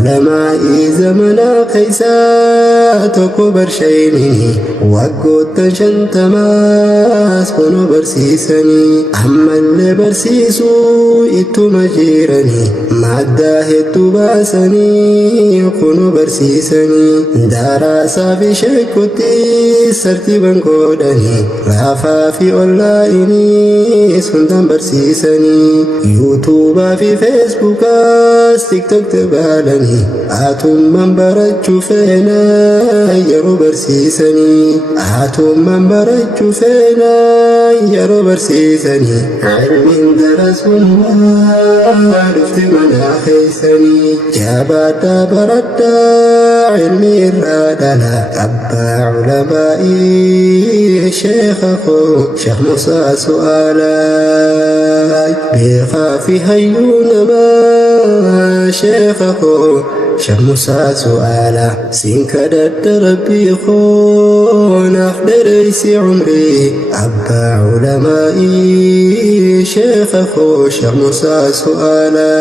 علماء زمنا كيساتك برشيني وقوت شنتماس كنو برسيسني أما اللي برسيسو إتو مجيرني ماداه تباسني كنو برسيسني داراسا في شكوتي سرتي بنقودني رافا في أونلايني سندان برسيسني يوتيوب في فيسبوك تيك توك تبالني آتوم من برجو فينا يرو برسيسني آتوم من برجو فينا يرو برسيسني علم درسوا رفت من أخيسني جابادا بردا علمي الرادنا أبا علمائي شيخ موسى سؤالاي بخافي هيون ما شيخ موسى سؤالا سينك ربي خون أخبر ريسي عمري أبا علمائي شيخ موسى سؤالا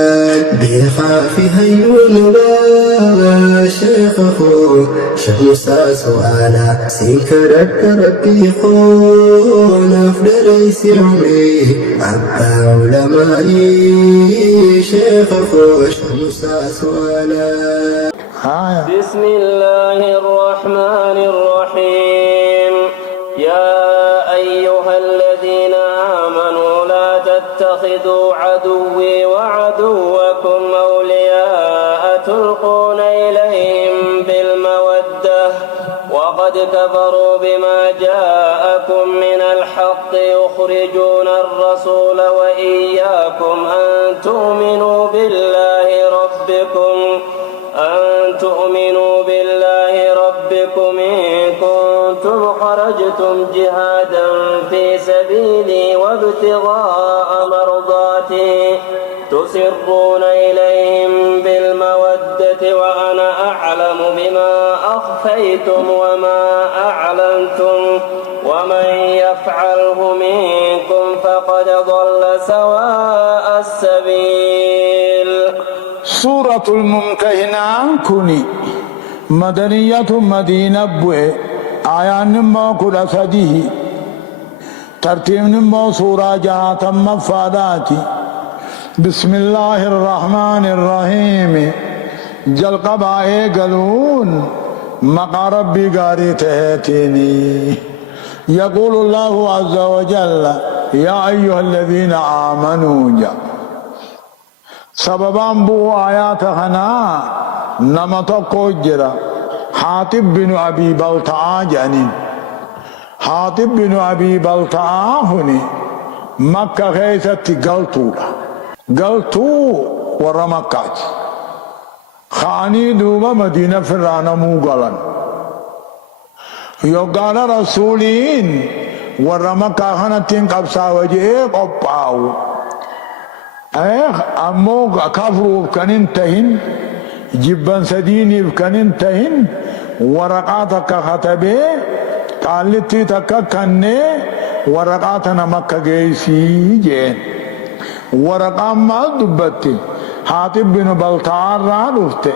بخافي هيون ما شيخ موسى سؤالا سينك ربي خون أخبر ريسي عمري أبا علمائي شيخ موسى سؤالا. بسم الله الرحمن الرحيم. يا أيها الذين آمنوا لا تتخذوا عدوي وعدوكم أولياء تلقون إليهم بالمودة وقد كفروا بما جاءكم من الحق يخرجون الرسول وإياكم أن تؤمنوا بالله ربكم إن كنتم خرجتم جهادا في سبيلي وابتغاء مرضاتي تسرون إليهم بالمودة وأنا أعلم بما أخفيتم وما أعلنتم ومن يفعله منكم فقد ضل سواء السبيل. سورة الممتحنة كوني مدنية مدينة بوئ آيان نمو كل سديه ترتيب نمو سورة جهات مفاداتي. بسم الله الرحمن الرحيم. جل قبائے قلون مقا ربي قاري تهتيني. يقول الله عز وجل يا أيها الذين آمنوا جا سببان بو آيات خنا نمتقو جرا حاطب بن أبي بلتعا جانين. حاطب بن أبي بلتعا هني مكة خيثت قلتو ورا مكة خاني دوبا مدينة فرانا موغلن يوغان رسولين ورا مكة خانتين قبسا وجه قبعو أمو كفروا كنين تهين جبان سديني كنين تهين ورقاتك خطبه قالتي تكا كنه ورقاتنا مكة جيسي جين ورقا ما دبتي حاطب بن بلتعار رادفته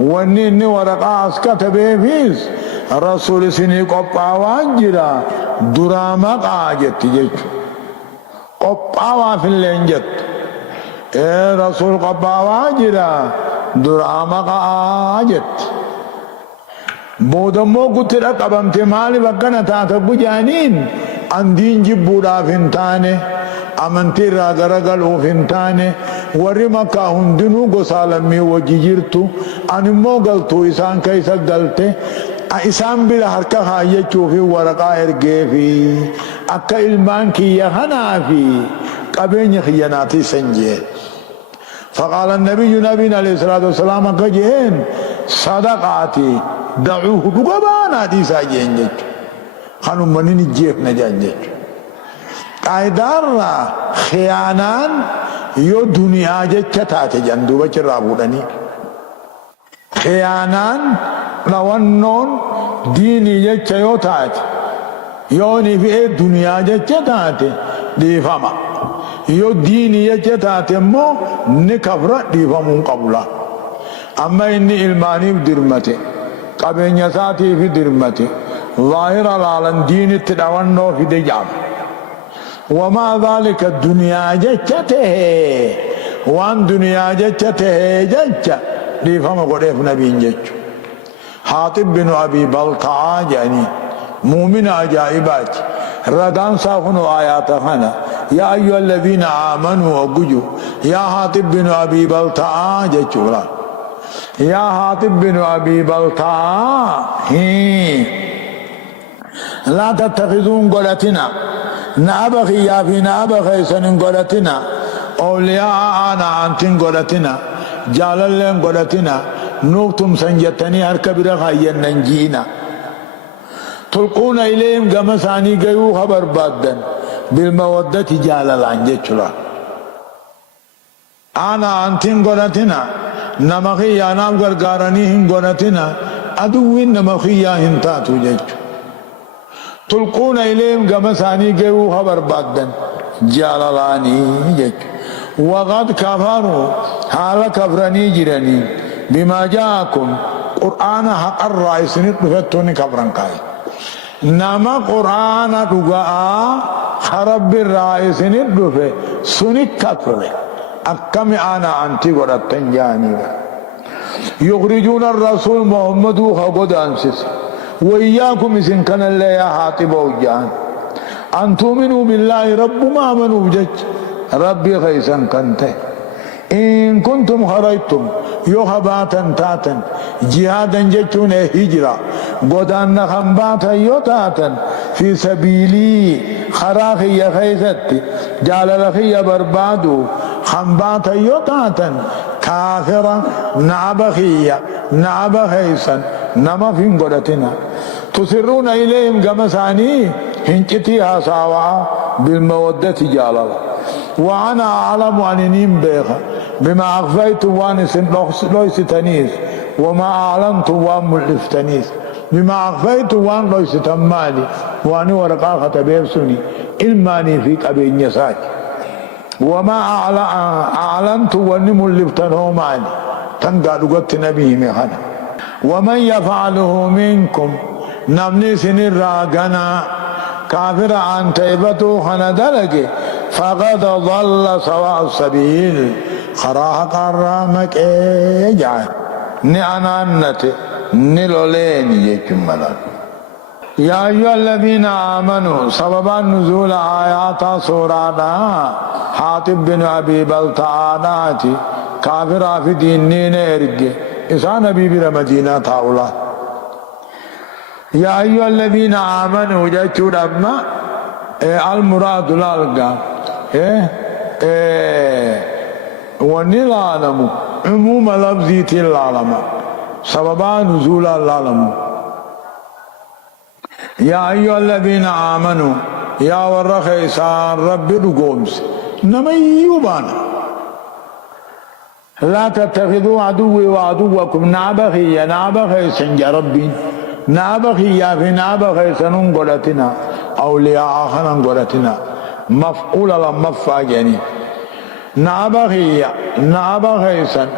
وني ورقا اسكتبه فيس رسول سني قبعوان جرا دراما قاجت جيش قبعوا في اللينجت رسول قبعوان جرا دراما قاجت بودمو قتل قبمت مالي بقنا تاتبو جانين اندين جبودا فنتاني امنتي راغرغل وفنتاني وري مكا هندنو غسالمي وجيجرتو انمو غلطو اسان كيسا غلطه اسان بلا حركه هايچو في ورقا ارغي في اكا المان كي يهنا في قبين خياناتي سنجي. فقال النبي عليه الصلاه والسلام كجين صدقاتي دعوه دغبانا دي ساجين خانو منين جيف نجان قايدار خيانان يو دنيا جتات جندو بچرابودني خيانان لونون ديني جچيوتات يوني في دنيا جتات دي فما يو ديني جتات مو نكبر دي فمون قبلا أما إني إلماني بدرمتي قبين يساتي في درمتي ظاهر العالم دين التدوانو في دجاب وما ذلك الدنيا جتته وان دنيا جتته جت دي فما قريف نبي جت حاطب بن أبي بلطعا يعني مؤمن عجائبات ردان صافنوا آيات خنا يا أيها الذين آمنوا وقجوا يا حاطب بن أبي بلطعا جت يا حاطب بن أبي بلطعا لا تتخذون قلتنا نابخي يا في نابخي سنن قلتنا أولياء أنا أنتن قلتنا جاللين قلتنا نوتم سنجتني هركبر خيّن ننجينا تلقون إليهم قمساني قيو خبر بادا بالمودة جاللان جيشلا أنا أنتن قلتنا نمخي يا نام غرغارني هن قلتنا أدوين نمخي يا هنتاتو جيشو تلقون إليهم قمساني قيو خبر بادا جاللاني جيشو وقد كفروا حال كفرني جرني بما جاءكم قرآن حق الرئيس نتفتوني كفرن كاي نما قرآن دقاء خرب الرئيس نتفت سنك كفر أكم أنا أنتي قرأتن جاني يخرجون الرسول محمد وخبود أنسس وإياكم إذن كان الله يا حاطب وجان أن تؤمنوا بالله رب ما آمنوا بجج ربي خيسا كنته إن كنتم خرجتم يخباتا تاتا جهادا جتون هجرة قدان خنباتا يتاتا في سبيلي خراخي خيستي جال لخي بربادو خنباتا يتاتا كافرا نعبخية نعبخيسا نما فين قدتنا تسرون إليهم قمساني هنكتيها ساوا بالمودة جالله وأنا أعلم أنني بيخا بما أخفيت وانس ليس تنيس وما أعلمت وان ملفتنيس بما أخفيت وان ليس تمالي واني ورقاقة بيرسوني إلماني فيك أبي نساك وما أعلنت واني ملفتنه مالي تنقال قلت نبيه مخانا ومن يفعله منكم نمني سنر راقنا كافر عن تيبته خندلقي فقد ضل سواء السبيل خراح قرامك اجعل نعنانت نلولين يجملا يا أيها الذين آمنوا سبب نزول آيات سورة حاطب بن أبي بلطعانات كافر في دينين ارجع إسا نبي برمدينة تاولا يا أيها الذين آمنوا جاءوا ربنا المراد لالقا وني العالم عموم لفظية العالم سببا نزول العالم يا أيها الذين آمنوا يا ورخيسان رب رقومس نميوبانا لا تتخذوا عدوي وعدوكم نابخي نابخي سنج ربي نابخي يا في نابخي سنن قلتنا أولياء آخرا قلتنا مفعول لما فاجني نابخي سن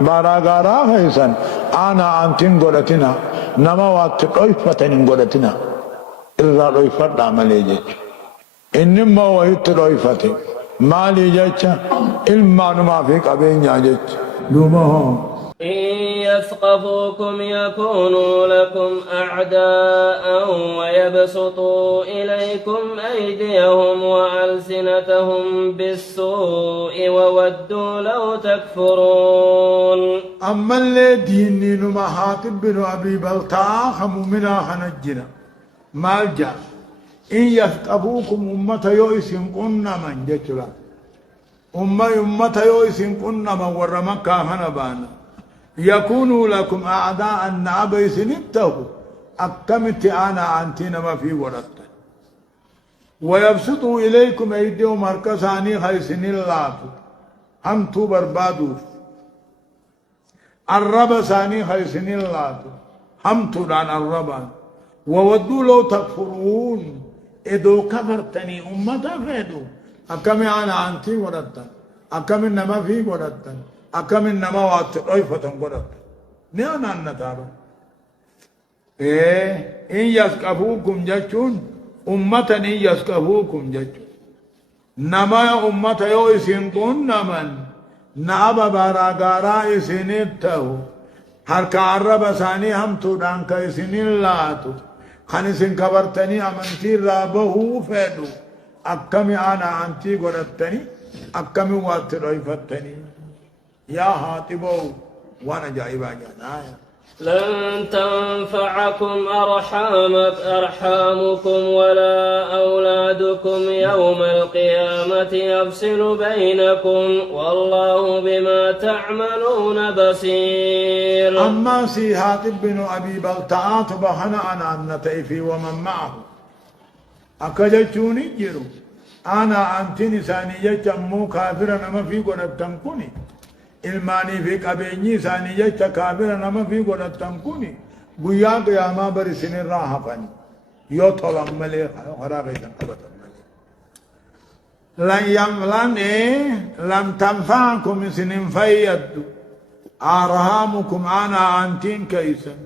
باراغارا خيسن أنا أنتن قلتنا نما وقت ريفتن قلتنا إذا ريفت عملي جيش إنما وهيت ريفتن مالي جيش إلما نما فيك أبين جيش دوما إن يثقفوكم يكونوا لكم أعداء ويبسطوا إليكم أيديهم وألسنتهم بالسوء وودوا لو تكفرون أما اللي ديني نما حاطب بن أبي بلطعا خمومنا خنجنا مالجا إن يثقفوكم أمة يوئسن قلنا من جتلا أمة يوئسن قلنا من ورمكا خنبانا يكونوا لكم أعداء النعبي سنبته أكمت أنا أنتين ما في ورد ويبسطوا إليكم أيديهم مركزاني خيسن الله همتو بربادو الرب ثاني خيسن الله همتو دان الرب وودوا لو تكفرون إدو كفرتني أمتا فيدو أكم أنا أنتي ورد أكم نما في ورد أكم إنما وات ريفة قرط نيانا النتابة إن يسكفوكم جتشون أمة إن يسكفوكم جتشون نما أمة يو إسنقون نمن نابا باراغارا إسنتهو harka arraba isaanii hamtuudhaan ka isinin laatu kan isin kabartanii amantii irraa bahuu fedhu akkami ana antii godhattanii akkami waatti dhoyfattanii yaa haaxiboo waan ajaa'ibaa jedhan لن تنفعكم أرحامكم ولا أولادكم يوم القيامة يفصل بينكم والله بما تعملون بصير. أما سي هاتب بن أبي بلتعات بحنا أنا النتيفي ومن معه أكجتوني جرو أنا أنتني ثانية مو كافرا ما في قنبتن كوني ilmaanii fi qabeenyi isaanii jecha kaafira nama fi godhattan kuni guyyaa qiyaamaa bari isinirraa hafani yoo tolan malee karaa keessan qabatan malee lam tanfa'akum isinin fayyaddu arhamukum ana antiin keeysan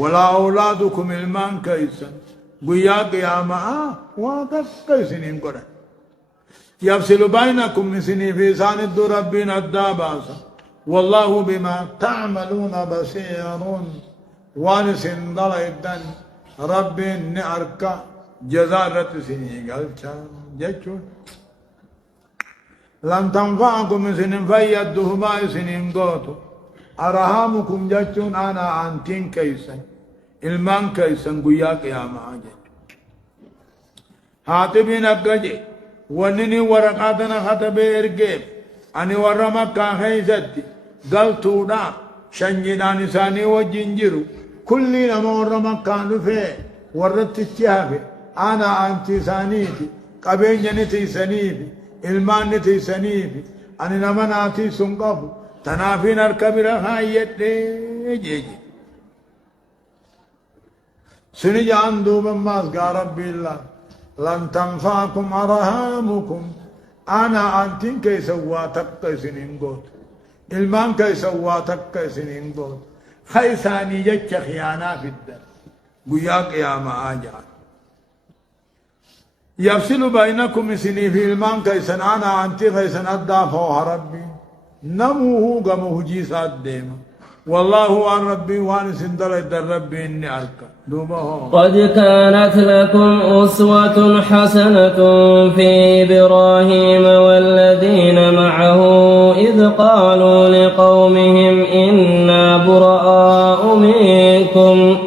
walaa awlaadukum ilmaan keeysan guyyaa qiyaamaa waa takka isinin godhan يفصل بينكم سني في ساند ربنا الداباسا والله بما تعملون بصير وانس ضليدا رب نعرك جزارة سني قلتا جتشون لن تنفعكم سن فيدهما سنين قوتو أرهامكم جتشون أنا أنتين كيسا المان كيسا قياك يا معاجد هاتبين أبقجي ونني ورقاتنا خطب إرقيب أني ورمك خيزتي قلتونا شنجنا نساني وجنجرو كل نما ورمك كانوا فيه ورت التيافي أنا أنتي سانيتي قبين جنتي سنيفي إلمان نتي سنيفي أني نما ناتي سنقفو تنافين الكبير خايت جيجي سنجان دوبا ماسقا ربي الله لن تنفعكم أرهامكم أنا أنتين كي سواتك سنين قوت المان كي سواتك سنين قوت خيساني جتش خيانا في الدر قياك يا ما آجان يفصل بينكم سني في المان كي سن أنا أنتي كي سن أدافع ربي نموه قمه جيسات ديما والله عن ربي وانس درجة ربي إني أركا قد كانت لكم أسوة حسنة في إبراهيم والذين معه إذ قالوا لقومهم إنا براء منكم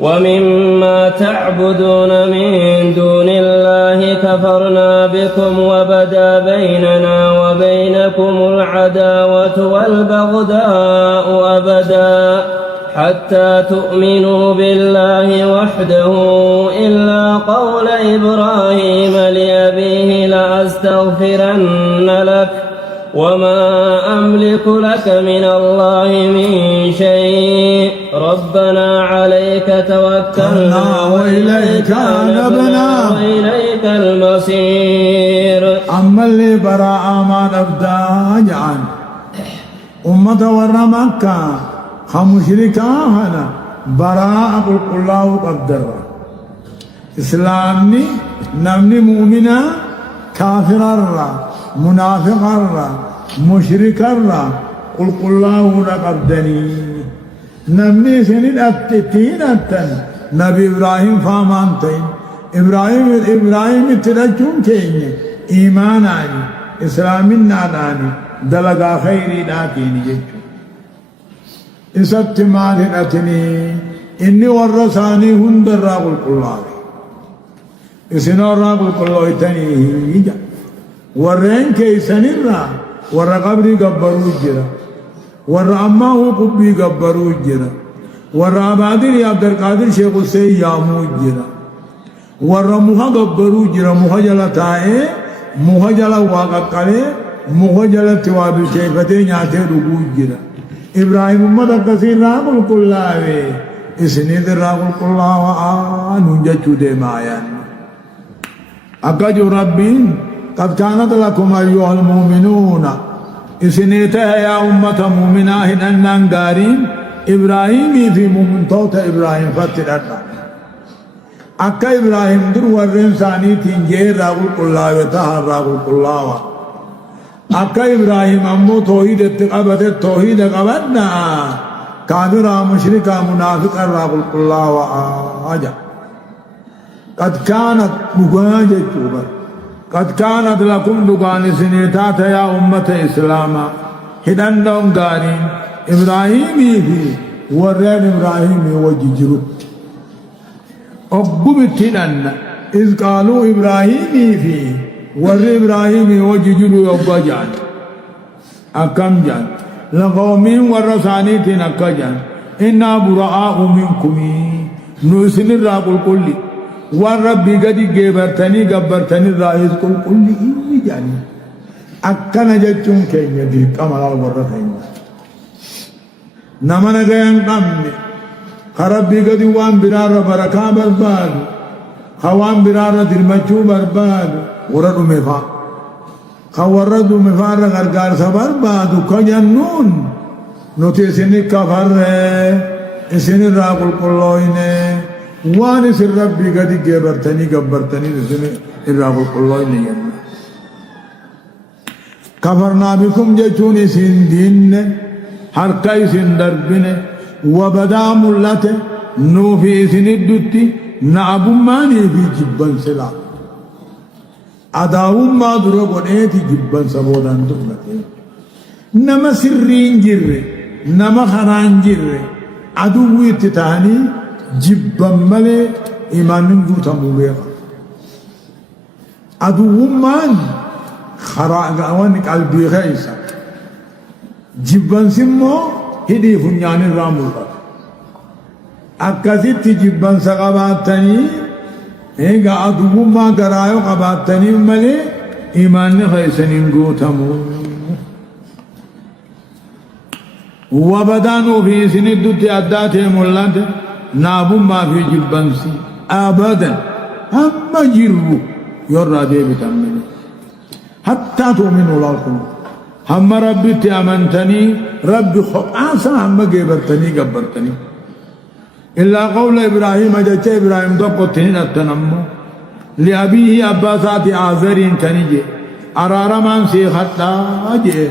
ومما تعبدون من دون الله كفرنا بكم وبدا بيننا وبينكم العداوة والبغضاء أبدا حتى تؤمنوا بالله وحده إلا قول إبراهيم لأبيه لأستغفرن لك وما أملك لك من الله من شيء ربنا عليك توكلنا وإليك أنبنا وإليك المصير. أما اللي براء ما نبدا جعان أمة ورا مكة خمشركا هنا براء الله قدر إسلامني نمني مؤمنا كافر الرّ منافق الرّ مشرك الرّ قل الله لقدني نمني سنين أتتين أتن نبي إبراهيم فامانتين إبراهيم تلجون كيني إيماناني إسلامنا ناني دلقا خيري ناكيني جيجو إسات مالين أتني إني ورساني هند الرّاقل قلّاه إسنا الرّاقل قلّاه تني ورّين كيسان الرّا ورّا قبري قبرو جرا ورّا أمّاه قبي قبرو جرا ورّا عبادين يا عبد القادر شيخ السي يامو جرا ورّا مها قبرو جرا مها جلا تائے مها جلا واقع قلے مها جلا توابل شيفتين ياتي رقو جرا إبراهيم مدى كثير راقل كلّاه إسنيد راقل كلّاه ننججو دي مايان أكجو ربين قد كانت لكم أيها المؤمنون إسنيتها يا أمة مؤمنة هنان غارين إبراهيمي في مؤمن توت إبراهيم فترنا أكا إبراهيم در ورن ثاني تنجي راغل الله وتها راغل الله أكا إبراهيم أمو توحيد اتقابت التوحيد قبلنا كافر مشرك منافق راغل الله وآجا قد كانت مغاجة جوبا قد كانت لكم دقان سنيتات يا أمة إسلاما هدن دون غارين إبراهيمي في ورين إبراهيمي وججرت أبوبتنا إذ قالوا إبراهيمي في ور إبراهيمي وججروا يبجان أكم جان لقومين ورسانيتين أكجان إنا براء منكم نسن الراب الكل والرب قد جبرتني قبرتني الرئيس كل إني جاني أكنا جتون كين يديك أمال الورثين نمنا جيان قمني خربي قد وان برار بركة برباد خوان برار درمچو برباد ورد مفا خورد مفا رغرغار سبرباد كجنون نوتي كفر اسن راقل قلوين وان سر ربي قد جبرتني قبرتني اسن راقل قلوين كفرنا بكم جتون اسن دين حركي سن دربين وبدا ملته نوفي سندتي نعبماني في جبن سلا أداهم ما درو قنيتي جبن سبودان دمتي نما سرين جر نما خران جر عدوي تتاني جبن ملي إيمان نقوتا مبيغا عدوهم مان خراق أوانك قلبي غيسا جبن سمو هدي فنيان الرامل أكثت جبان سقباتني إيقا أدوما ما قرايو قباتني ملي إيمان خيسنين قوتمو وبدانو في سندت أداتهم اللد نابو ما في جبان سي أبدا أما جروا يرى دي بتمني حتى تؤمنوا لكم هم ربي تأمنتني ربي خطاسا هم جبرتني قبرتني إلا قول إبراهيم جاء إبراهيم دقتين التنمو لأبيه أباسات آذرين كنيجي أرارمان سيخطا أجي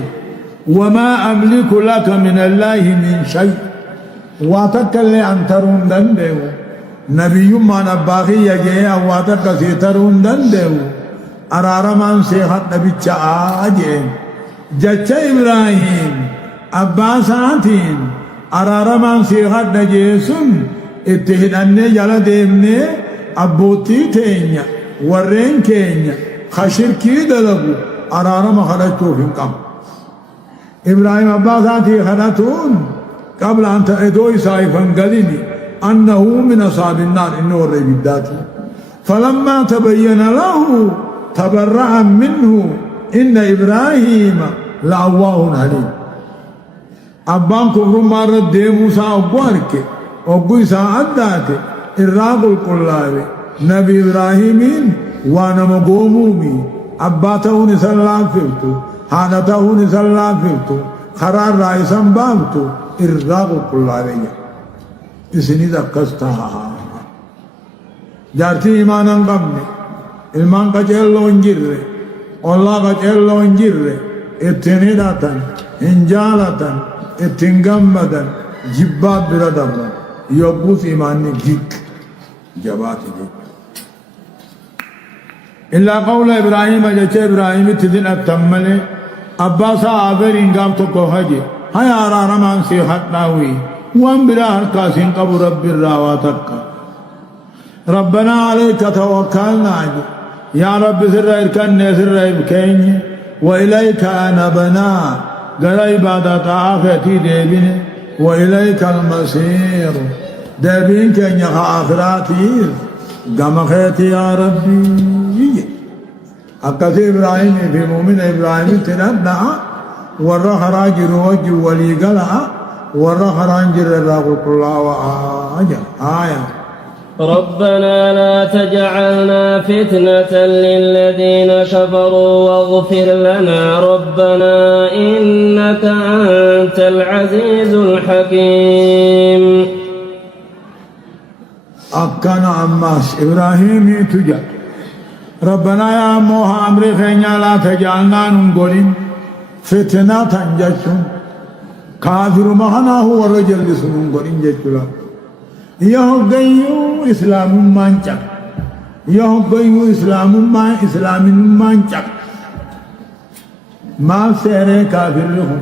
وما أملك لك من الله من شيء واتكلي أن ترون دندو نبي ما نباغي يجي واتك سيترون دندو أرارمان سيخطا بيتشا أجي جچ إبراهيم أباساتين أرارمان سيخط نجيسون اتهداني جالا ديمني أبوتي تينيا ورين كينيا خشركي دلقو أرارما خلطو فينكم إبراهيم أباساتي خلطون قبل أن تأدوي سايفا قليني أنه من أصحاب النار إنه الربيداتي فلما تبين له تبرأ منه إن إبراهيم لأواه عليم أبان كفر مرة دي موسى أبوارك أبو ساعدات الراق القلابي نبي إبراهيم وانا مقومومي أباته نسلا فلتو حانته نسلا فلتو خرار رئيسا بابتو الراق القلابي إسني دقستها جارتي إيمانا قبني إلمان قجلو انجره الله قجلو انجره اتنيداتا انجالتا اتنغمدا جبات برادبا يبوث إيماني جيك جباتي جيك إلا قول إبراهيم جاء إبراهيم تدين التمالي أباسا عبر إنقام تكو حجي هيا رارمان سيحتناوي وان بلا هركاسين قبو رب الراواتك ربنا عليك توكلنا عجي يا رب سر إركان سر إبكين وإليك أنبنا قال عبادة آخرتي ديبين وإليك المصير ديبين كن يخ آخراتي قمخيتي يا ربي أكثر إبراهيم في مؤمن إبراهيم تندع ورخ راجر وجه ولي قلع ورخ راجر الرغل الله وآجا آية ربنا لا تجعلنا فتنة للذين كفروا واغفر لنا ربنا إنك أنت العزيز الحكيم. أكان عماس إبراهيم تجد ربنا يا موها أمري خينا لا تجعلنا ننقلين فتنة تنجشون كافر مخنا هو الرجل لسنون قلين جشولا يهقيو إسلام مانشك يهقيو إسلام مانشك ما سيري كافر لهم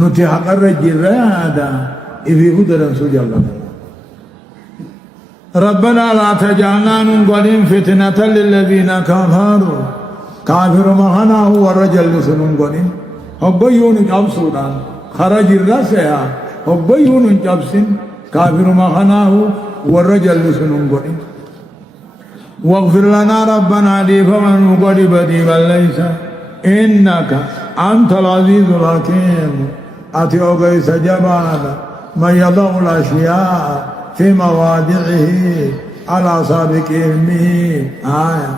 نتي حق الرجل هذا إذي هدرن سجل ربنا لا تجعلنا ننقلين فتنة للذين كفروا كافر مخنا هو الرجل لسنون قلين هقيو نجاب سودان خرج الرسيا هقيو نجاب سن كافر ما خناه والرجل لسنون قرين واغفر لنا ربنا لي فمن قرب ديبا ليس إنك أنت العزيز الحكيم أتيوك سجبانا من يضع الأشياء في مواضعه على سابق علمه آية.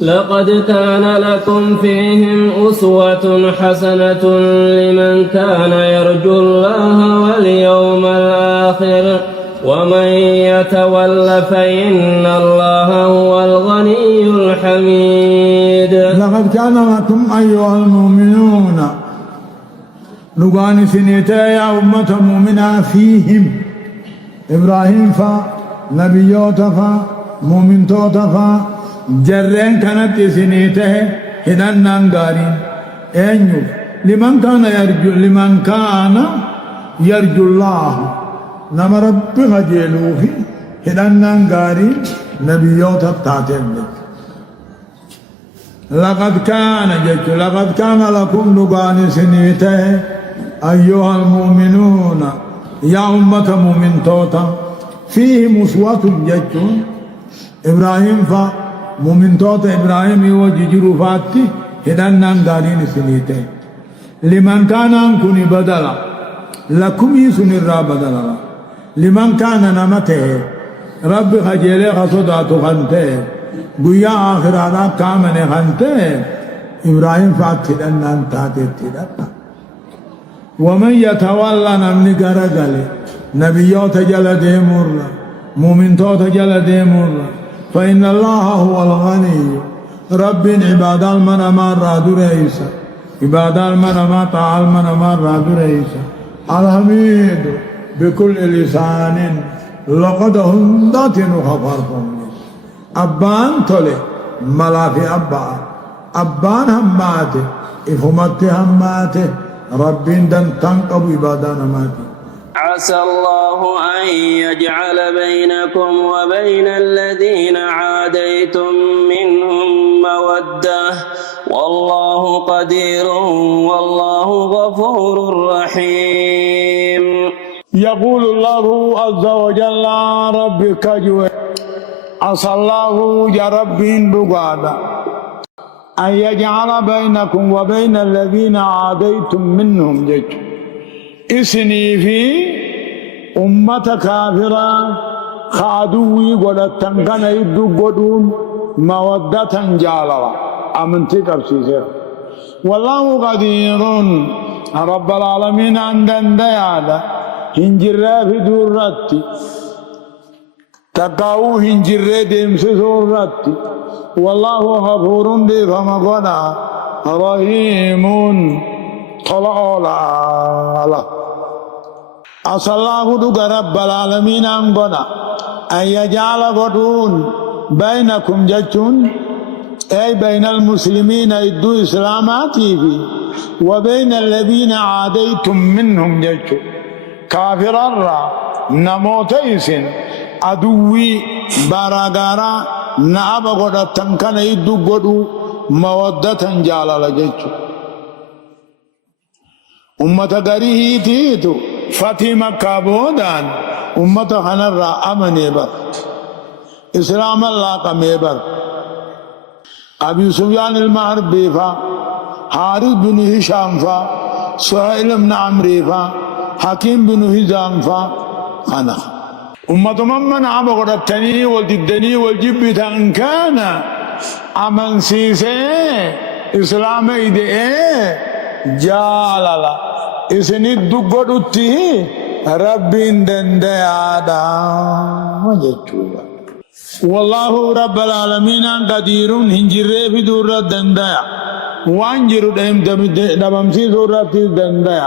لقد كان لكم فيهم أسوة حسنة لمن كان يرجو الله واليوم الآخر ومن يتول فإن الله هو الغني الحميد. لقد كان لكم أيها المؤمنون لقان سنيتا يا أمة مؤمنة فيهم إبراهيم فا نبيوت فا مؤمن توت فا جرين كانت سنيته هدنان غارين أنيو لمن كان يرجو الله نما ربي خجلوه هدنان غارين نبيوت التاتين لقد كان لكم لقان سنيته أيها المؤمنون يا أمة مؤمن توتا فيهم أسوة ججون إبراهيم فا مؤمن توتا إبراهيم وججرو فاتي هدنان دارين سنيته لمن كان أنكم بدلا لكم يسن الرا بدلا لمن كان نمته رب خجيله خصداتو خنته قويا آخر آداب كامن خنته إبراهيم فاتي هدنان تاتي تدتا ومن يتولى نمني غرغل نبيوت جل ديمور مؤمن توت جل ديمور فإن الله هو الغني رب عباد المنامار رادو رئيسا عباد المنامار تعال المنامار رادو رئيسا الحميد بكل لسان لقد هندت خبركم أبان تولي ملا في أبان هماته إفهمت هماته رب دن تنقب عبادنا ماتي. عسى الله أن يجعل بينكم وبين الذين عاديتم منهم مودة والله قدير والله غفور رحيم. يقول الله عز وجل ربك جوه عسى الله يا رب بقادا أن يجعل بينكم وبين الذين عاديتم منهم جج إسني في أمة كافرة خادوي قلتن كان يدو قدون مودة جالوا أمنتك بسيسر والله قدير رب العالمين عندن ديادا هنجرى في دورتي تقاو هنجرى ديمس دورتي والله غفور بفم قنا رحيم طلع الله عسى الله رب العالمين أن قنا أن يجعل قدون بينكم جتون أي بين المسلمين يدو إسلاماتي في وبين الذين عاديتم منهم جتون كافر الرا نموتيسن أدوي باراغارا نعب قدتن كان يدو قدو مودة جالال جتو أمة غريه تيتو فتي مكة بودان أمة خنر أمني بر إسلام الله كميبر أبي سفيان المحربي فا حارث بن هشام فا سهيل بن عمرو فا حكيم بن هزام فا أنا أمة من عبر التني والدني والجب كان أمن سيسي إسلام إيدي جالala إسني دقودتي ربي دندي آدم جتشوبا والله رب العالمين قدير هنجر في دور دندي وانجر دممسي دور دندي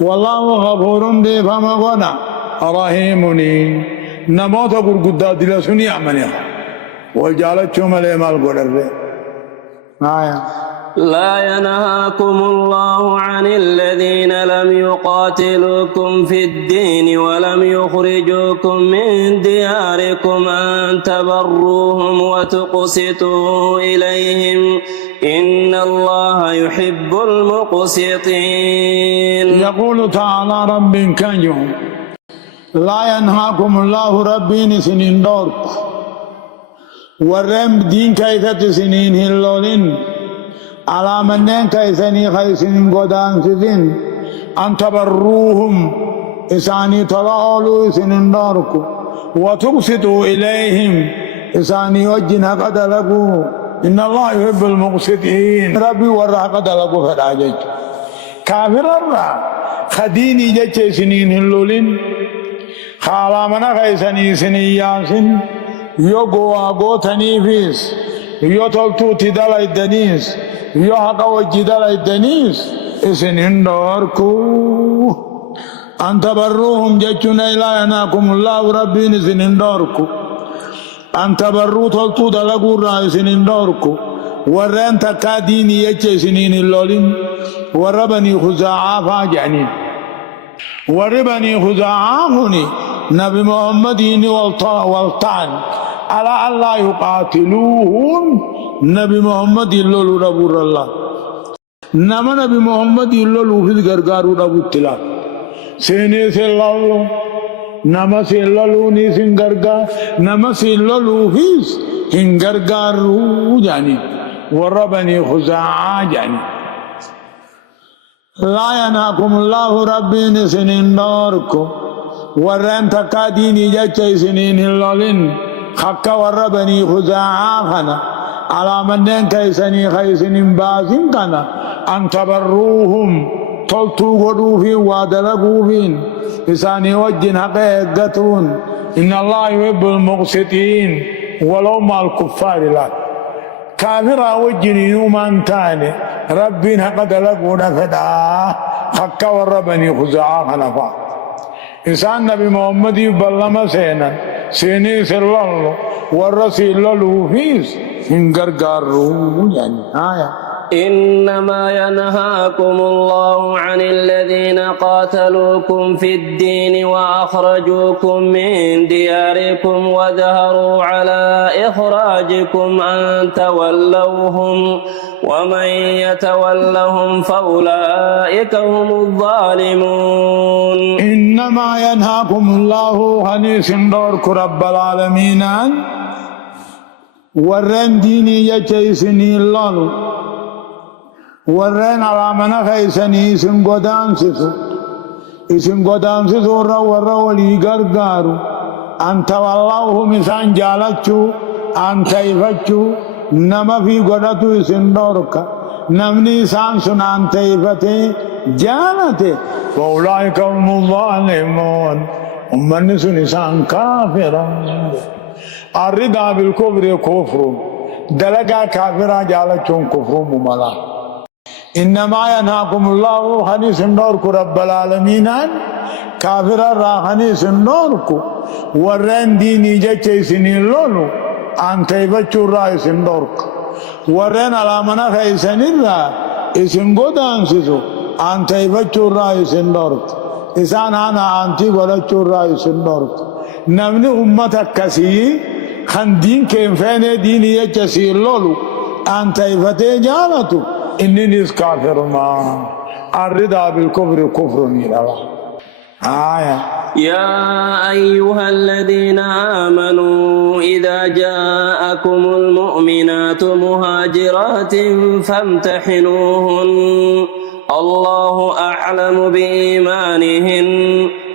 والله غفور دي فما غنى رحيمني نموت قرقدا دلسوني أمنيها وجالت شوم الإمال قدر لا ينهاكم الله عن الذين لم يقاتلوكم في الدين ولم يخرجوكم من دياركم أن تبروهم وتقسطوا إليهم إن الله يحب المقسطين. يقول تعالى رب كنجهم لا ينهاكم الله ربي سنين دورك ورم دين كيثة سنين هلولين على منين كيثني خيسين قدان سنين أن تبروهم إساني طلعوا سنين دورك وتقسطوا إليهم إساني وجنها قد لقوا إن الله يحب المقسطين. ربي ورها قد لقوا فراجج كافر الرا خديني جيش سنين هلولين خالا منا خيسني سنين ياسين يو غوا تنيفيس يو تلتو تدال الدنيس يو حقا وجدال الدنيس اسنين دوركو أن تبروهم جيشنا إلا يناكم الله ربي اسنين دوركو أن تبرو تلتو دلقو را اسنين دوركو ورين تكاديني يجي سنين اللولين وربني خزاعا فاجعني وربني خزاعا هني نبي محمد والطعن على الله يقاتلوهم نبي محمد يلولو ربور الله نما نبي محمد يلولو في الغرغارو ربو تلا سيني سيلالو نما سيلالو ني سنغرغا نما سيلالو فيس هنغرغارو جاني وربني خزاعا جاني لا ينهاكم الله ربي سنين دوركم ورن تكاديني جاي سنين اللولين خكا وربني خزاعا خنا على منين كيسني خيسنين بازين كنا أن تبروهم تلتو غدو في وادلقوا فين إساني وجن حقيقتون إن الله يحب المقسطين ولو مع الكفار لا كافر وجني يومان تاني ربي حقد لقونا فدا خكا وربني خزاعا خنا فا إنسان نبي محمد يبلما سينا سيني سلالو والرسول له فيس هنغرغارو يعني إنما ينهاكم الله عن الذين قاتلوكم في الدين وأخرجوكم من دياركم وظهروا على إخراجكم أن تولوهم ومن يتولهم فأولئك هم الظالمون. إنما ينهاكم الله عن سندورك رب العالمين ورن ديني يجيسني الله ورن على من خيسني اسم قدام سسو ورى ولي غرغارو أنت والله مسان جالتشو أنت يفتشو نما في قدتو اسم دورك نمني سان سنان تيفتي جانتي فأولئك هم الظالمون ومن سنسان كافرا الرضا بالكفر كفر دلقا كافرا جالتشون كفر مملا. إنما ينهاكم الله حنيس نورك رب العالمين كافر الراحنيس نورك ورين ديني جيشي سنين لولو أنت يبتشو الرئيس نورك ورين على منا خيسن الله اسم قدان سيسو أنت يبتشو الرئيس نورك إسان أنا أنتي ولتشو الرئيس نورك نمني أمتك كسي خندين كيف فين ديني جيشي لولو أنت يبتشو جالتو إنني كافر ما الرضا بالكفر كفر ميرا. يا أيها الذين آمنوا إذا جاءكم المؤمنات مهاجرات فامتحنوهن الله أعلم بإيمانهن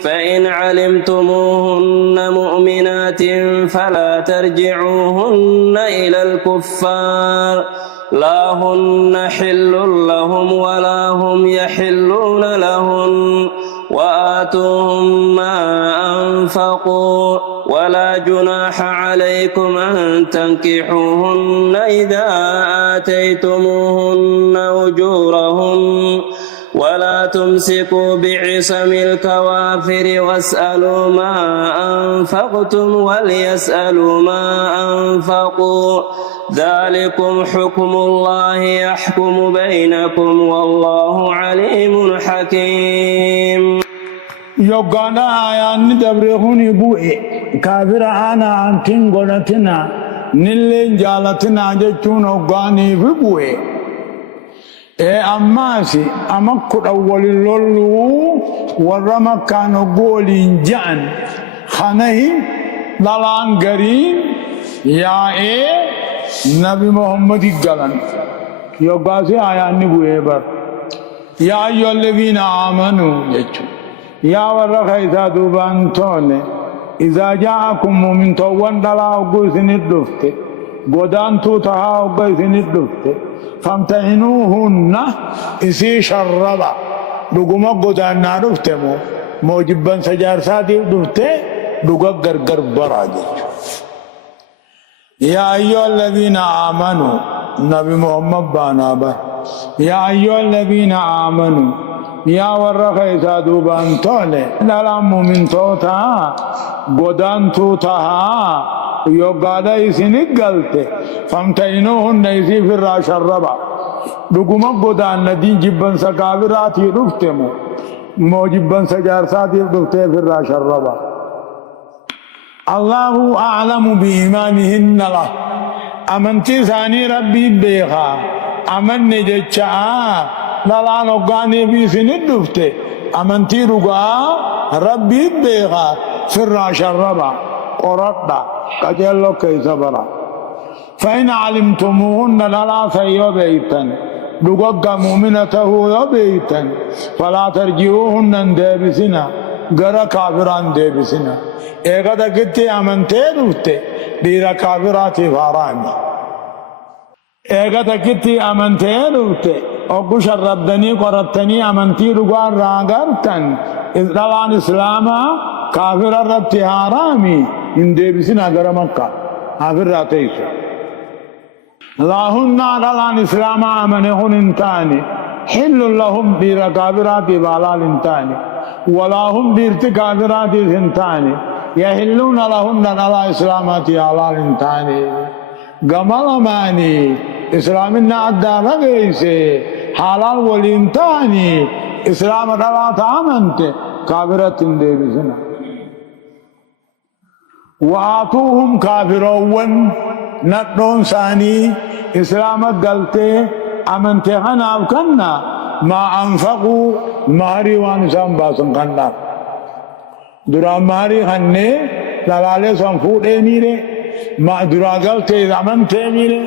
فإن علمتموهن مؤمنات فلا ترجعوهن إلى الكفار لا هن حل لهم ولا هم يحلون لهن وآتوهم ما أنفقوا ولا جناح عليكم أن تنكحوهن إذا آتيتموهن أجورهن ولا تمسكوا بعصم الكوافر واسألوا ما أنفقتم وليسألوا ما أنفقوا ذلكم حكم الله يحكم بينكم والله عليم حكيم. يوغانا آيان دبرهوني بوئي كافر آنا أنتين غنتنا نلين جالتنا جتون وغاني بوئي أماسي أمكت أول اللولو ورما كانوا قولين جان خانه لالان غرين يا نبي محمد قالن يوغاسي آيان بوئي بر يا أيها الذين آمنوا يجو يا ورخ إذا دوبان تولي إذا جاءكم مؤمن توان دلا وقوسن الدفت قدان توتها وقوسن الدفت فامتحنوهن إسي شربا لقما قدان نارفتمو موجبا سجارساتي دفت لقا قرقر براجج يا أيها الذين آمنوا نبي محمد بانابا يا أيها الذين آمنوا يا ورخ إذا دوبان تولي للام من توتا قدان توتها يوغادا إسنك قلت فامتئنوهن إسي في الراش الربع لقما قدان ندين جبن سكابراتي رفتمو موجبن سجارساتي رفته في الراش الربع الله أعلم بإيمانهن له أمنتي ثاني ربي بيخا أمن نجتشا لا نقاني في سندفته أمنتي رقا ربي بيخا في الراش الربع قرطة كجلو كيس برا فإن علمتموهن لا فيو بيتا لقا مؤمنته يبيتا فلا ترجعوهن ديبسنا غير كافران ديبسنا إيغا دكتي أمنتي دفته ديرا كافراتي فارامي إيغا دكتي أمنتي دفته أقو شربدني قرطني أمنتي رقا راغرتن إذلان إسلاما كافر ربتي حرامي إن ديبسنا غير مكة حافر راتيسو لهن على الإسلام آمنهن انتاني حل لهم دير كافرات بالال انتاني ولا هم دير كافرات انتاني يحلون لهن على إسلامات علال انتاني قمال ماني إسلامنا عدى بغيسي حلال والانتاني إسلام على تعمنت كافرات ديبسنا وآتوهم كافرون ندون ثاني إسلام قلته أمنته خناب كنا ما أنفقوا ماري وانسان باسم كنا درا ماري خنه لالالي سنفود ميره ما درا قلته أمنته ميره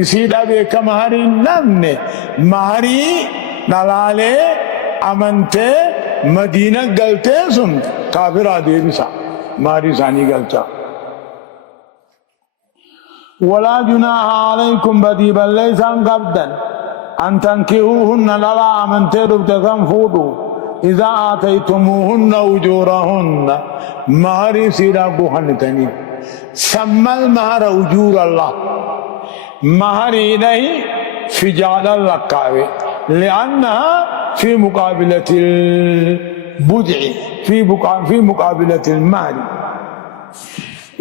إسيدا بيك ماري نمنه ماري لالالي أمنته مدينة قلته سن كافر آدي بسا ماري ثاني قلتا ولا جناح عليكم بديبا ليس قبدا أن تنكحوهن للا من تربت تنفوضوا إذا آتيتموهن أجورهن مهر سيرابوهن تنين سمى المهر أجور الله مهر إليه في جعل اللقاوي لأنها في مقابلة البدع في مقابلة المال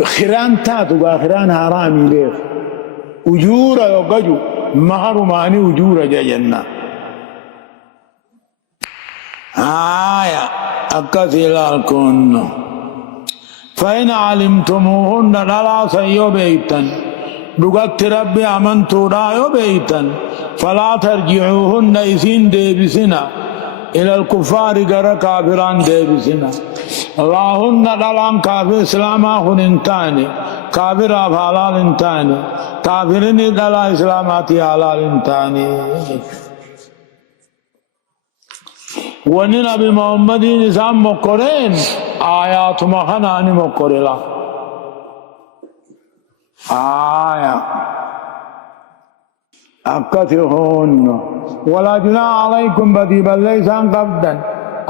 خيران تاتو خيران حرامي ليه أجورة يوقجو مهر ماني أجورة جاينا آية أكثر لكم فإن علمتموهن لا سيو بيتا لغت ربي أمنتو رايو بيتا فلا ترجعوهن إسين ديبسنا إلى الكفار غير كافران ديبسنا اللهم دلان كافر اسلاما هننتاني كافر حلال انتاني كافرين دلا اسلاماتي حلال انتاني ونبي محمد نسام مقرين آيات مخناني مقرلا آية أكثرهن ولا جناح عليكم بدي بل ليس قبدا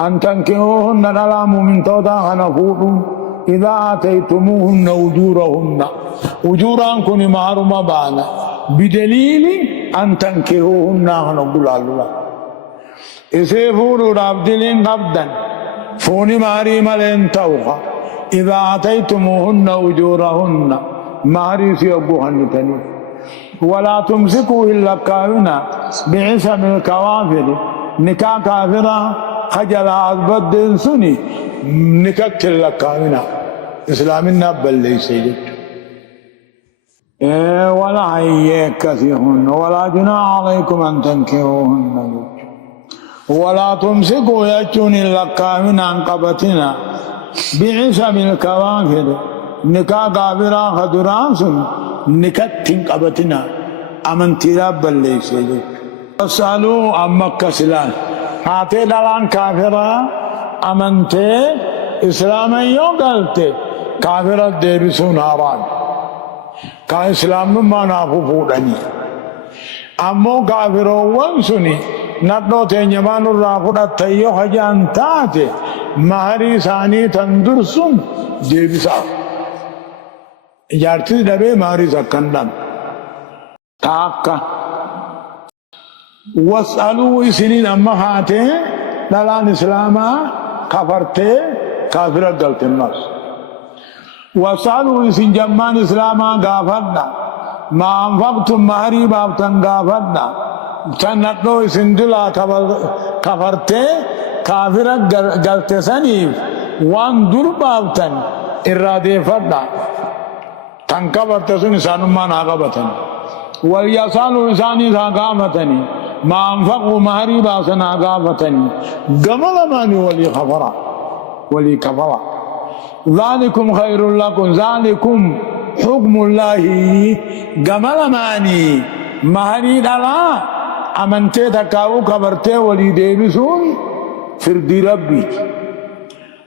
أن تنكحوهن الألام من تودا خنفوه إذا آتيتموهن أجورهن أجورانكم معروم بانا بدليل أن تنكحوهن خنقول الله إسيفور رابدلين قبدا فوني ماري ملين توخا إذا آتيتموهن أجورهن ماري سيقوهن تنين ولا تمسكوا إلا كافنا بعصم الكوافر نكا كافرا خجل أثبت سني نكا إلا كافنا إسلامنا بل ليس ولا يكثيهن ولا جناح عليكم أن تنكحوهن ولا تمسكوا يجون إلا كافنا عن قبتنا بعصم الكوافر نكا كافرا خدران سني نكتين قبتنا أمنتي رب الليس واسألوا أما كسلان هاتي دلان كافرة أمنتي إسلاما يوغلتي كافرة ديبسون هاران كإسلام ما ناففودني أمو كافرة وانسوني ندو تنجمان الرافودة تيو حجان تاتي مهري ثاني تندرسون ديبسا Ijaarsi dhabee maarii sakkannan taakka was'aluu isiniin amma haatee dhalaan islaamaa kafartee kaafira galtennas was'aluu isin jammaan islaamaa gaafadha maa anfaqtum maarii baaftan gaafadha sannadhoo isin dilaa kafartee kaafira galte saniif waan dur baaftan irraa deeffadha تنكبر تسون إسانما ناقبتني وليسالوا إساني ناقابتني ما أنفقوا مهري باس ناقابتني قمل ماني ولي كفرا ذلكم خير لكم ذلكم حكم الله قمل ماني مهري دلا أمنتي تكاو كبرتي ولي ديبسون فردي ربي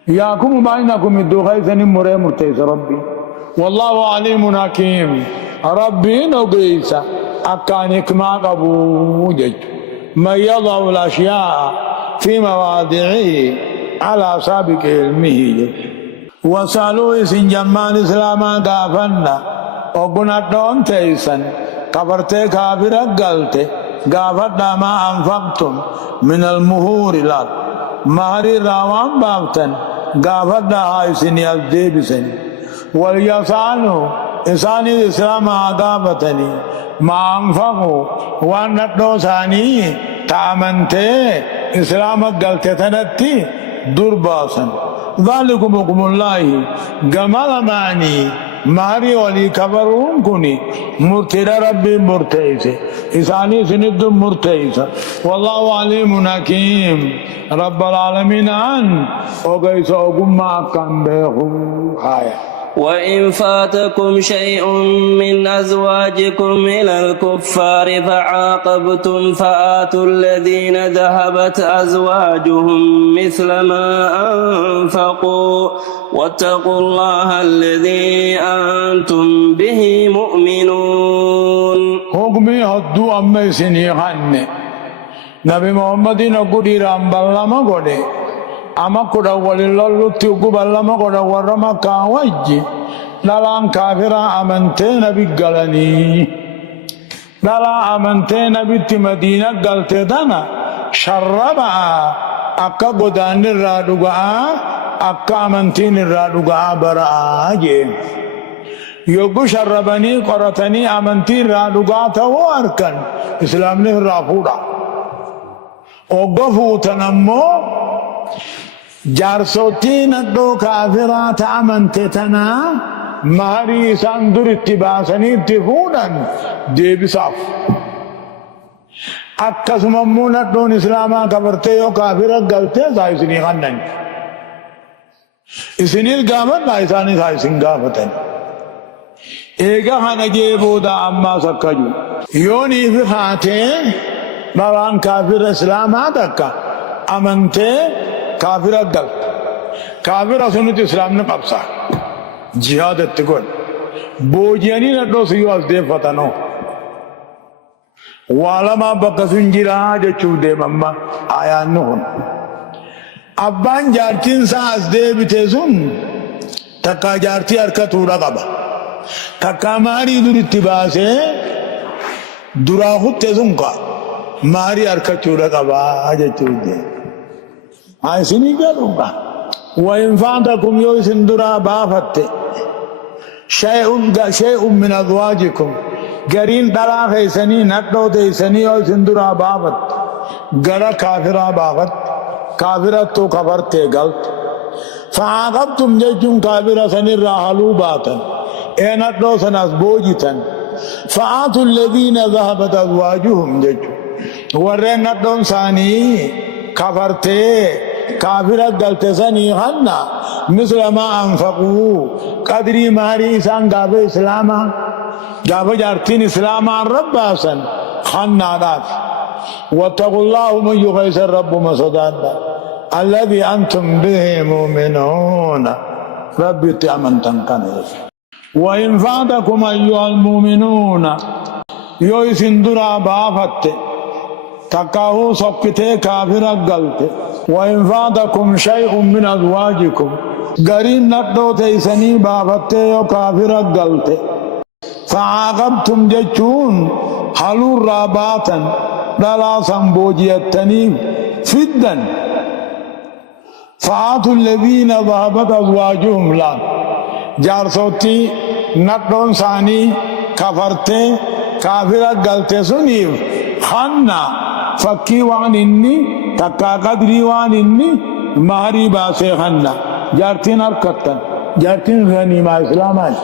ياكم بينكم الدخيثني مري مرتيس ربي والله عليم حكيم ربي نقيسا أكانك ما قبوجج من يضع الأشياء في مواضعه على سابق علمه وسألوا إسن جمان إسلاما قافنا وقنا دون تيسن كبرتي كافرة قلتي قافنا ما أنفقتم من المهور لك مهري راوان بافتن قافنا إسن يزديبسن وليسألوا إساني الإسلام عقابتني ما أنفقوا وأن ثاني تأمنتي إسلام قلتتنتي درباسا ذلكم حكم الله قمال ماني ماري ولي كبرون كني مرتد ربي مرتيس إساني سند مرتيس والله عليم حكيم رب العالمين أن أغيس أغمى كان بيخو آية وإن فاتكم شيء من أزواجكم إلى الكفار فعاقبتم فآتوا الذين ذهبت أزواجهم مثل ما أنفقوا واتقوا الله الذي أنتم به مؤمنون حكمي هدو أمي سنيخان نبي محمد نقول رام بلما قولي أما كدا ولله تيوكو بلما كدا ورما كاوجي لالان كافرا أمنتين بقلني لالا أمنتين بمدينة قلتدنا شربا أكا قدان الرادقاء أكا أمنتين الرادقاء براء يوكو شربني قرتني أمنتين الرادقاء تو أركن إسلام نه رافودا وقفو تنمو جارسوتين الدو كافرات أمنتتنا مهري ساندر اتباسني اتفودا دي بصاف أكس ممونة دون إسلاما كبرتي و كافرة غلطة سايسني خنن إسني القامت نايساني سايسن قافتن إيقا خنجي بودا أما سكجو يوني في خاتين نران كافر إسلاما تكا أمنتي كافر قل كافر سنة إسلام نقبصا جهاد التقول بوجياني ندو سيواز دي فتنو والما بقسن جرا جچو دي مما آيان نهن أبان جارتين ساس دي بتزن تکا جارتی حرکتو رقبا تکا ماری در اتباسے درا خود تزن کا ماری حرکتو رقبا جچو دي آئیسنی کیا دونگا وَإِنْ فَعْتَكُمْ يُوسِنْ دُرَا بَافَتِّ شَيْءٌ مِّنْ أَزْوَاجِكُمْ گرین دلا خیسنی نٹو تیسنی يُوسِنْ دُرَا بَافَتْ گرا کافرہ بافت کافرہ تو کفرتے گلت فَعَاقَبْتُمْ جَيْتُمْ کافرہ سنی راحلو باتا اے نٹو سنس بوجتن فَآتُوا الَّذِينَ ذَهَبَتْ أَزْوَاجُهُمْ جَيْتُمْ ورے نٹو سانی کفرتے کافر گلتے سنی خنا مثل ما انفقو قدری ماری سان گاب اسلاما گاب جارتین اسلاما رب آسن خنا دات واتقوا الله من يغيث الرب مسدان الذي انتم به مؤمنون رب تعمن تنكن وإن فاتكم أيها المؤمنون يوسن درا بافت تكاهو سكته كافر غلطه وإن فاتكم شيء من أزواجكم غرين نقدو تيسني بافته يو كافر غلطه فعاقبتم جچون حلو راباتا دلا سنبوجيتني فدا فآتوا الذين ذهبت أزواجهم لا جار صوتي نقدون ثاني كفرته كافر غلطه سنيف خنا فكي وان إني تكا قدري وان إني مهري باسي خنا جارتين أركتن جارتين غنيمة إسلامان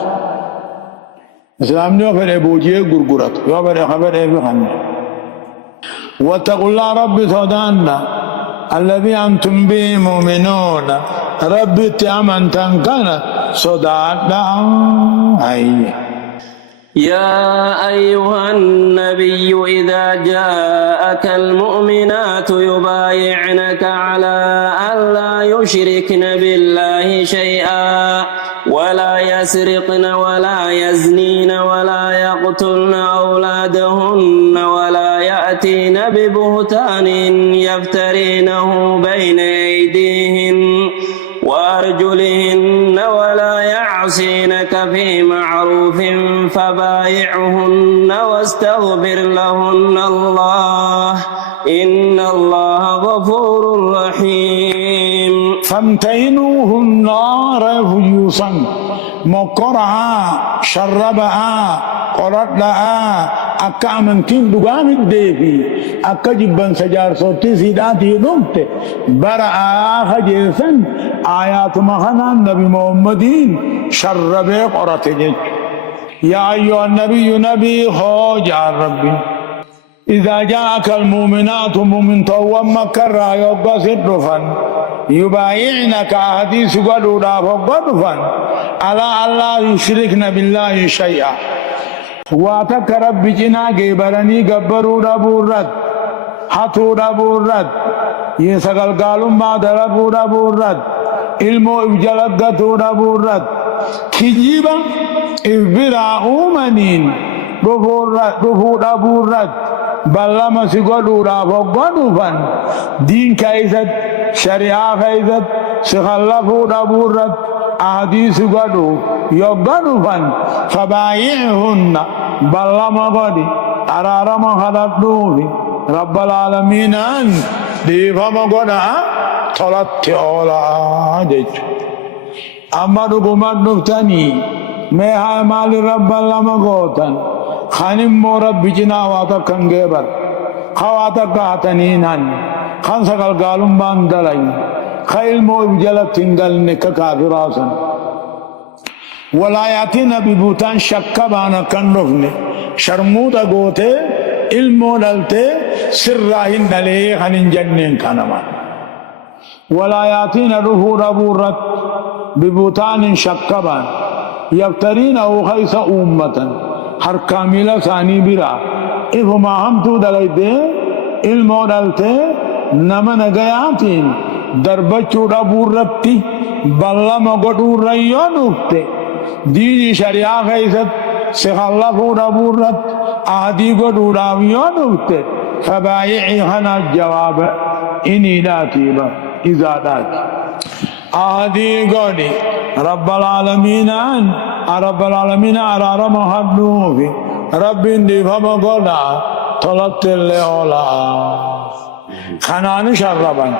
إسلام نو فر بوجيه غرغرت يو فر خبر ابي خنا واتقوا الله رب سودانا الذي أنتم به مؤمنون رب تأمن تنكنا سودانا هاي يا أيها النبي إذا جاءك المؤمنات يبايعنك على أن لا يشركن بالله شيئا ولا يسرقن ولا يزنين ولا يقتلن أولادهن ولا يأتين ببهتان يفترينه بين أيديهن وأرجلهن ولا يعصينك في معروف فبايعهن واستغفر لهن الله إن الله غفور رحيم فامتينوهن رفيوسا مقرعا شربها قردها akka amantiin dhugaa middeefi akka jibban sajaarsotti siidhaatii dhumte bara'aa hajeessan aayaatuma kanaan nabi muhammadiin sharrabee qorate jechu yaa ayyuhan nabiyyu nabii hoo jaan rabbi إذا جاءك المؤمنات مؤمن توم كرا يوغسد دفن يبايعنك حديث قدودا فقدفن على الله يشركن بالله شيئا واتك رب جنا گبرني گبرو ربورت حتو ربورت يسغل قالوا ما دربو ربورت علمو ابجلقتو ربورت كجيبا ابراء منين رفو ربورت بلما سيقولوا رافقوا فن دين كايزت شريعة كايزت سخلفوا ربورت أحاديث قدو يقدوا فن فبايعهن بلما قدي أرارما خلقوه رب العالمين أن ديفما قدا طلت أولا جيج أما رقمت نفتني ميها مال رب لما قوتن خانم مورب بجنا واتا کنگیبر خواتا کاتنینان خان سکل گالم باندلائی خیل مو بجلت تنگل نکا کافراسن ولایاتین ببوتان شکا بانا کنرفن شرموتا گوتے علمو دلتے سر راہن دلے خانن جنین کانمان ولایاتین رفو ربورت ببوتان شکا بان یفترین او خیس امتا ہر کاملہ ثانی برا افما ہم تو دلائی دے علم و دلتے نما نگياتين دربچو دبور ربتي بلما قدور ريون اكتے ديني شريعة خيست سخلفو دبور رب آدي قدور آويون اكتے فبايعي خنا الجواب إني داتيبا إذا داتي آدي قولي رب العالمين أرار محبوبي رب اندي فما قولا طلبت اللي أولا خنان شربا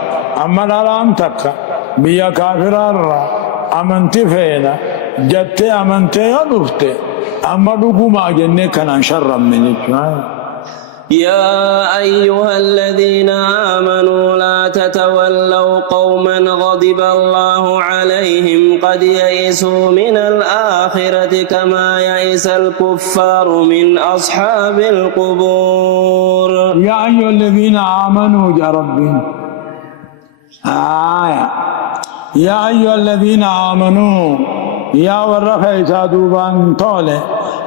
أما دارام تكا بيا كافر الرا أمنتي فينا جت أمنتي يدفت أما دقما جنة خنان شرب منك يا أيها الذين آمنوا لا تتولوا قوما غضب الله عليهم قد يئسوا من الآخرة كما يئس الكفار من أصحاب القبور. يا أيها الذين آمنوا يا ربي يا أيها الذين آمنوا يا ورخي سادوبان طولي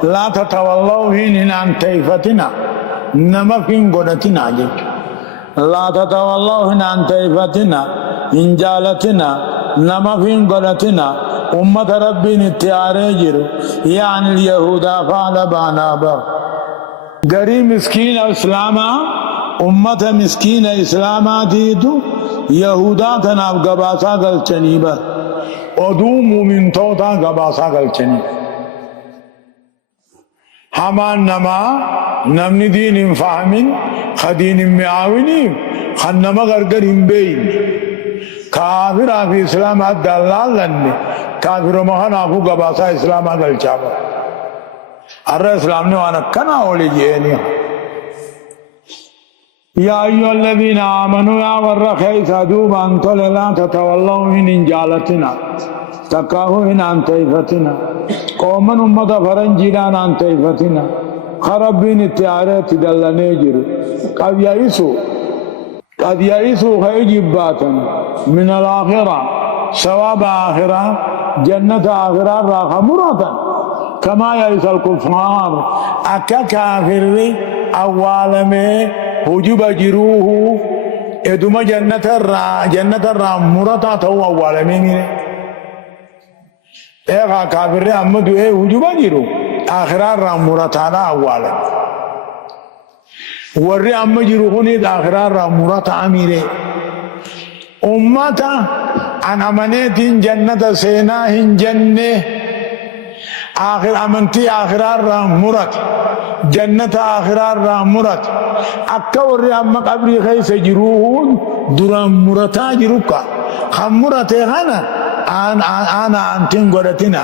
لا تتولوا هين عن تيفتنا نما فين قدتنا جيك لا تتولوا عن تيفتنا إن جالتنا نما فين قدتنا أمة ربي نتياري جرو يعني اليهود فعل بانابا غري مسكين اسلاما أمة مسكين اسلاما ديدو يهودا تناب قباسا قلچنی بر ادو مومن توتا قباسا قلچنی همان نما نمني دين فاهمين خدين معاونين خنما غرغر بين كافر في اسلام الدلال لن كافر مهان ابو غباسا اسلام غلچابا ار اسلام نے وانا کنا اولي جيني يا ايها الذين امنوا يا ورخي صدوب انت لا تتولوا من جالتنا تكاهو ان انتيفتنا قومن امه فرنجيدان انتيفتنا خربين التعارات دلنا يجري قد يئسوا خيجباتا من الآخرة ثواب آخرة جنة آخرة راخ مرة كما يئس الكفار أكا كافر أول میں حجب جروه ادوما جنة الرا مرة تو أول میں ایغا کافر امدو حجب جروه آخرات رام مرتانا أولا ورّي أما جروحوني آخرات رام مرت عميري أمتا أن أمنيت جنة سينا هن جنة آخر أمنتي آخرات رام مرت جنة آخرات رام مرت أكا ورّي أما قبري خيس جروحون درام مرتا جروكا خم مرتي غانا أنا أنتين قدتنا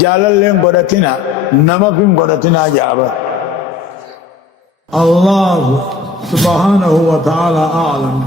جاللين قدتنا نما فين قدتنا جابا الله سبحانه وتعالى أعلم.